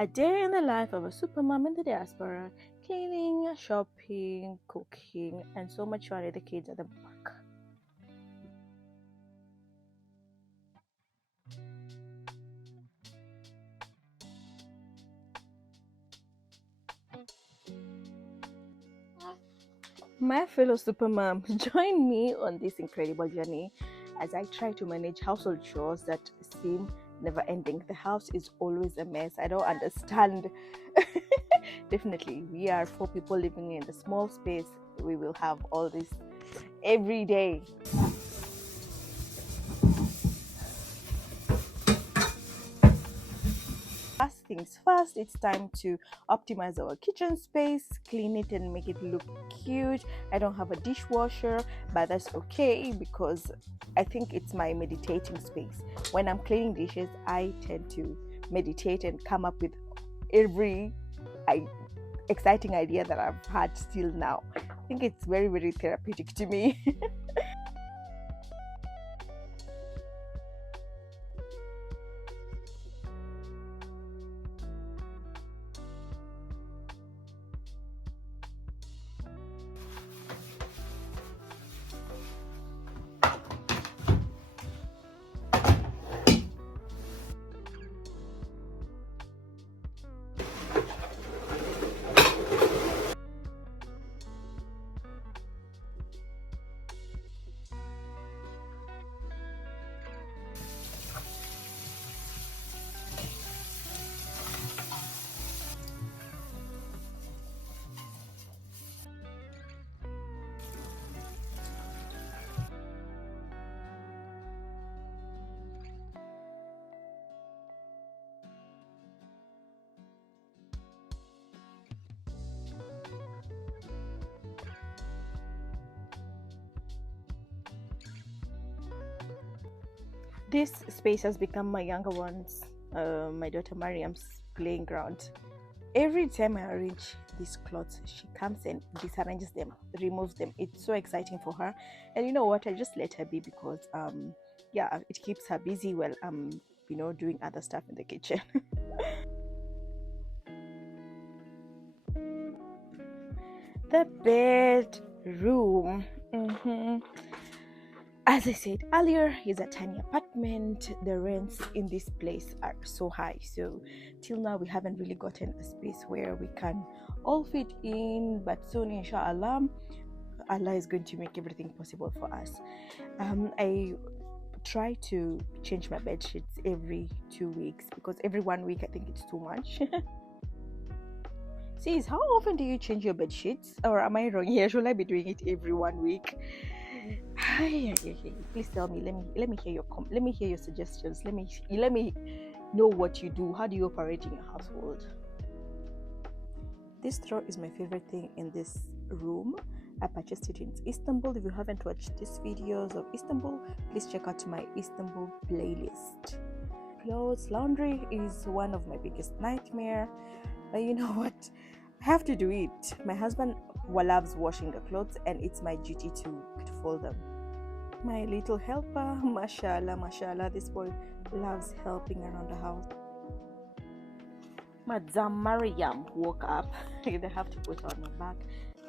A day in the life of a supermom in the diaspora, cleaning, shopping, cooking, and so much fun with the kids at the park. My fellow supermoms, join me on this incredible journey as I try to manage household chores that seem never ending. The house is always a mess. I don't understand. Definitely, we are four people living in a small space. We will have all this every day. First things first, it's time to optimize our kitchen space, clean it, and make it look cute. I don't have a dishwasher, but that's okay because I think it's my meditating space. When I'm cleaning dishes, I tend to meditate and come up with every I, exciting idea that I've had till now. I think it's very, very therapeutic to me. This space has become my younger one's, my daughter Mariam's playing ground. Every time I arrange these clothes, she comes and disarranges them, removes them. It's so exciting for her. And you know what? I just let her be because yeah, it keeps her busy while I'm doing other stuff in the kitchen. The bedroom. As I said earlier, it's a tiny apartment. The rents in this place are so high. So, till now, we haven't really gotten a space where we can all fit in. But soon, inshallah, Allah is going to make everything possible for us. I try to change my bed sheets every 2 weeks because every 1 week I think it's too much. Sis, how often do you change your bed sheets? Or am I wrong here? Should I be doing it every 1 week? Please tell me. Let me hear let me hear your suggestions. Let me know what you do. How do you operate in your household? This throw is my favorite thing in this room. I purchased it in Istanbul. If you haven't watched these videos of Istanbul, please check out my Istanbul playlist. Clothes laundry is one of my biggest nightmare. But you know what? I have to do it. My husband loves washing the clothes and it's my duty to fold them. My little helper, mashallah, mashallah, this boy loves helping around the house. Madame Mariam woke up. I have to put her on my back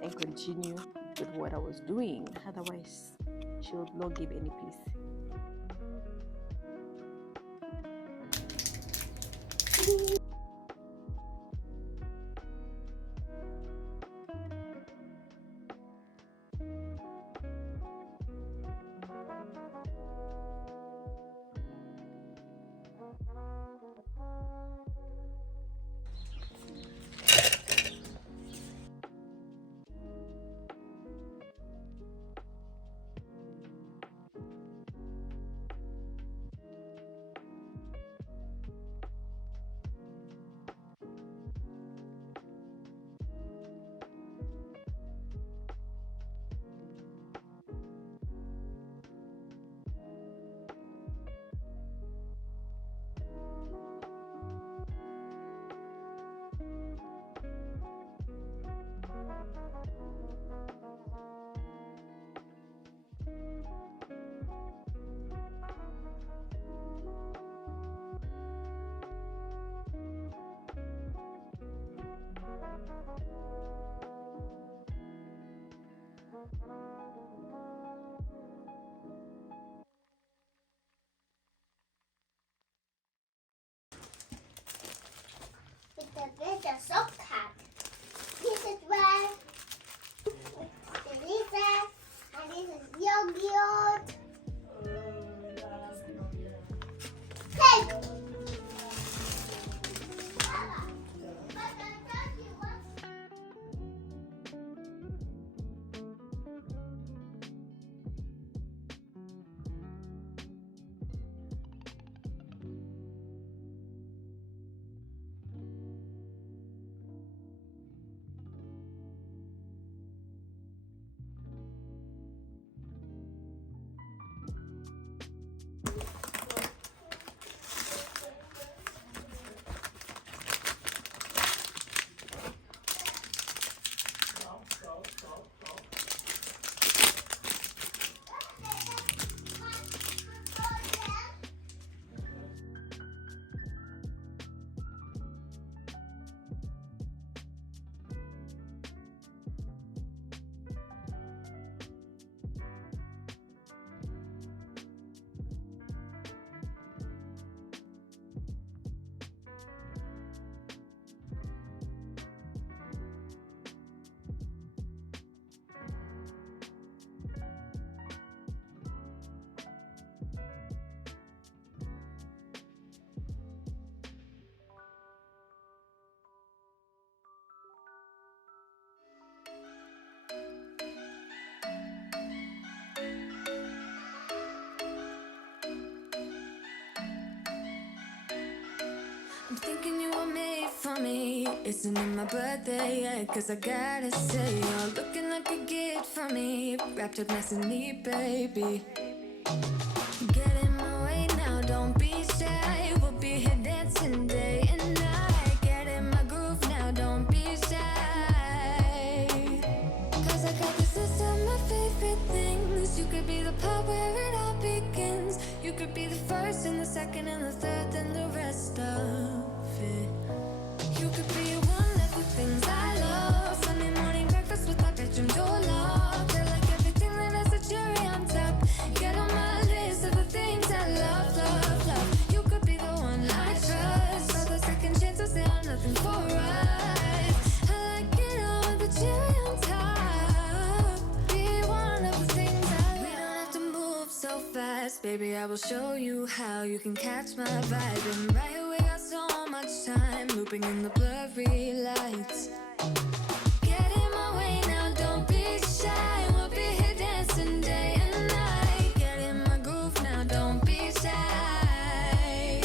and continue with what I was doing. Otherwise, she would not give any peace. is a soft cat. This is where delicious, and this is yogurt. Hey! I'm thinking you were made for me. Isn't it my birthday yet? Cause I gotta say, you're looking like a gift for me. Wrapped up nice and neat, baby. Get in my way now, don't be shy. We'll be here dancing day and night. Get in my groove now, don't be shy. Cause I got this list of my favorite things. You could be the part where it all begins. You could be the first and the second and the third and the rest of it. You could be one of the things I love. Sunday morning breakfast with my bedroom door locked. I like everything that has a cherry on top. Get on my list of the things I love, love, love. You could be the one I trust. All the second chances, they are nothing for us. I like it all with the cherry on top. Be one of the things I love. We don't have to move so fast, baby. I will show you how you can catch my vibe. And right away, got so much time looping in the blurry lights. Get in my way now, don't be shy. We'll be here dancing day and night. Get in my groove now, don't be shy.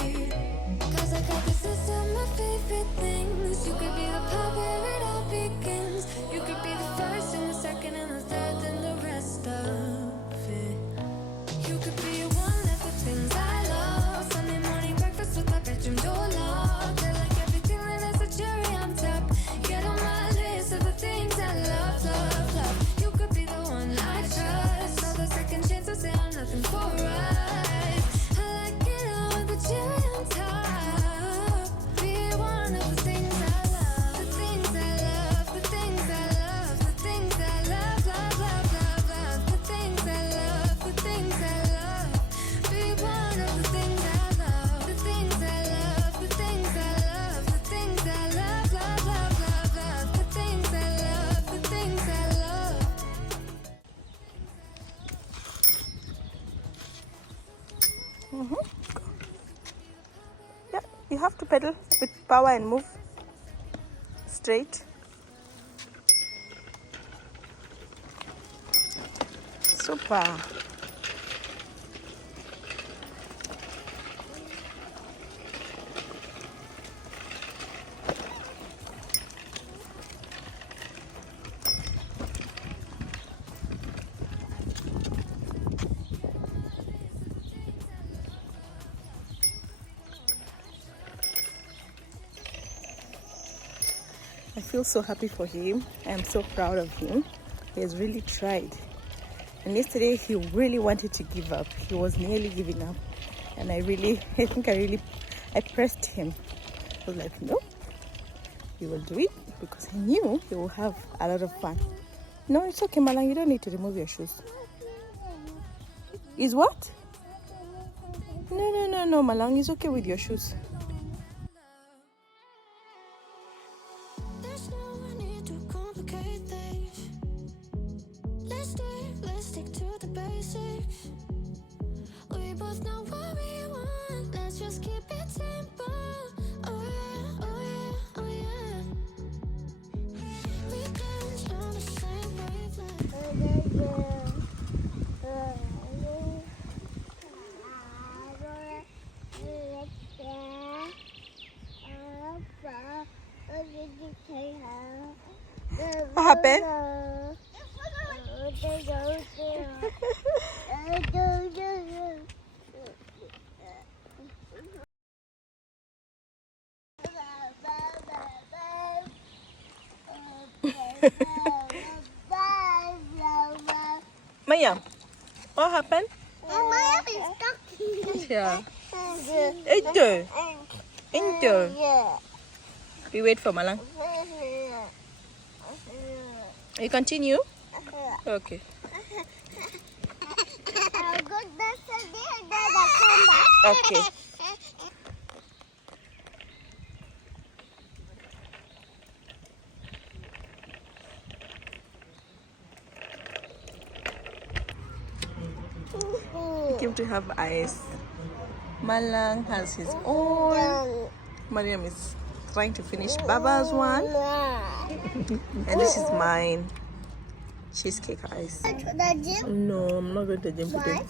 Cause I got this list of my favorite things. You could be the part where it all begins. You could be the first and the second and the third and the rest of it. You could be one of the things I love. Sunday morning breakfast with my bedroom door locked. I like everything that has a cherry on top. Get on my list of the things I love, love, love. You could be the one I trust. All the second chances, they are nothing for us. I like it all with the cherry on top. Be one of the things I love. The things I love, the things I love, the things I love, love, love, love, love. The things I love, the things I love. Be one of the things I love. The things I love, the things I love, the things I love, love, love, love, love. The things I love, the things I love. Yeah, you have to pedal with power and move straight. Super. I feel so happy for him. I am so proud of him. He has really tried. And yesterday he really wanted to give up. He was nearly giving up. And I pressed him. I was like, no, he will do it because I knew he will have a lot of fun. No, it's okay, Malang. You don't need to remove your shoes. Is what? No, Malang. It's okay with your shoes. complicate things. Let's stick to the basics. We both know what we want. Let's just keep it simple. Oh yeah, oh yeah, oh yeah. We dance on the same wavelength. What happened? Maya, what happened? Yeah. Into. We wait for Malang. You continue? Okay. Okay. We came to have ice. Malang has his own. Mariam is trying to finish Baba's one. And this is mine. Cheesecake ice. No, I'm not going to the gym today.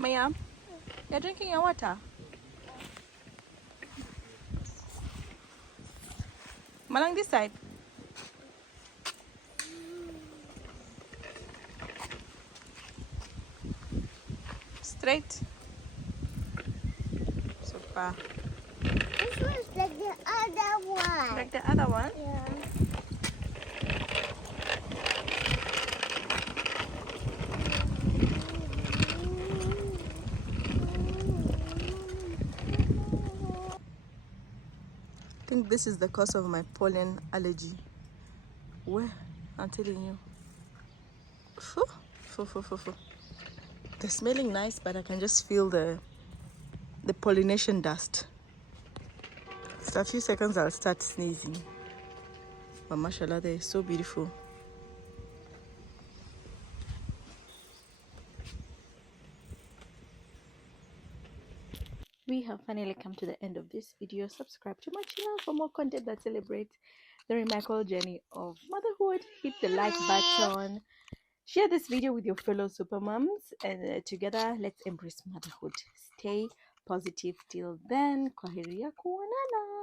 Maya, you're drinking your water? Malang, this side. Straight. Super. This one's like the other one. Like the other one? Yeah. I think this is the cause of my pollen allergy. Where? I'm telling you. Phew, phew, phew, phew, phew. They're smelling nice, but I can just feel the pollination dust. After a few seconds, I'll start sneezing. But mashallah, they're so beautiful. We have finally come to the end of this video. Subscribe to my channel for more content that celebrates the remarkable journey of motherhood. Hit the like button. Share this video with your fellow super moms, and together let's embrace motherhood. Stay positive till then. Kwaheri ya kuonana.